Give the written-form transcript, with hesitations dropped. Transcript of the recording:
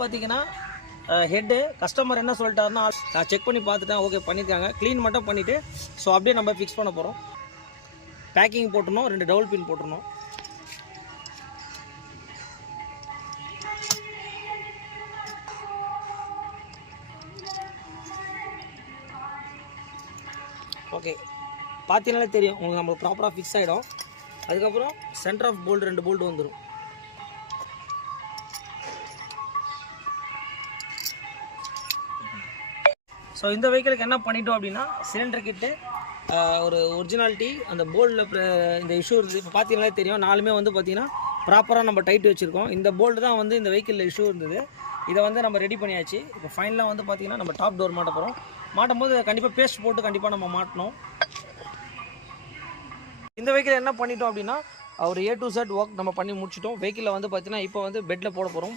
பார்த்தீங்கன்னா head customer என்ன சொல்லிட்டாருன்னா நான் செக் பண்ணி பார்த்துட்டேன், ஓகே பண்ணியிருக்காங்க, க்ளீன் மட்டும் பண்ணிவிட்டு ஸோ அப்படியே நம்ம ஃபிக்ஸ் பண்ண போகிறோம். பேக்கிங் போட்டுருணும், 2 டபுள் பின் போட்டுருணும். ஓகே பார்த்தீங்கனாலே தெரியும் உங்களுக்கு, நம்ம ப்ராப்பராக ஃபிக்ஸ் ஆகிடும். அதுக்கப்புறம் சென்டர் ஆஃப் போல்டு 2 போல்டு வந்துடும். ஸோ இந்த வெஹிக்கிளுக்கு என்ன பண்ணிட்டோம் அப்படின்னா சிலிண்டர் கிட்டு ஒரு ஒரிஜினாலிட்டி அந்த போல்டில் இந்த இஷ்யூ இருக்குது. இப்போ பார்த்தீங்கனாலே தெரியும், 4மே வந்து பார்த்திங்கன்னா ப்ராப்பராக நம்ம டைட் வச்சுருக்கோம். இந்த போல்டு தான் வந்து இந்த வெஹிக்கிளில் இஷ்யூ இருந்தது. இதை வந்து நம்ம ரெடி பண்ணியாச்சு. இப்போ ஃபைனலாக வந்து பார்த்திங்கன்னா நம்ம டாப் டோர் மாட்ட போகிறோம். மாட்டும் போது கண்டிப்பாக பேஸ்ட் போட்டு கண்டிப்பாக நம்ம மாட்டணும். இந்த வெஹிக்கிள் என்ன பண்ணிட்டோம் அப்படின்னா ஒரு A to Z ஒர்க் நம்ம பண்ணி முடிச்சிட்டோம். வெஹிக்கிளில் வந்து பார்த்திங்கன்னா இப்போ வந்து பெட்டில் போட போகிறோம்.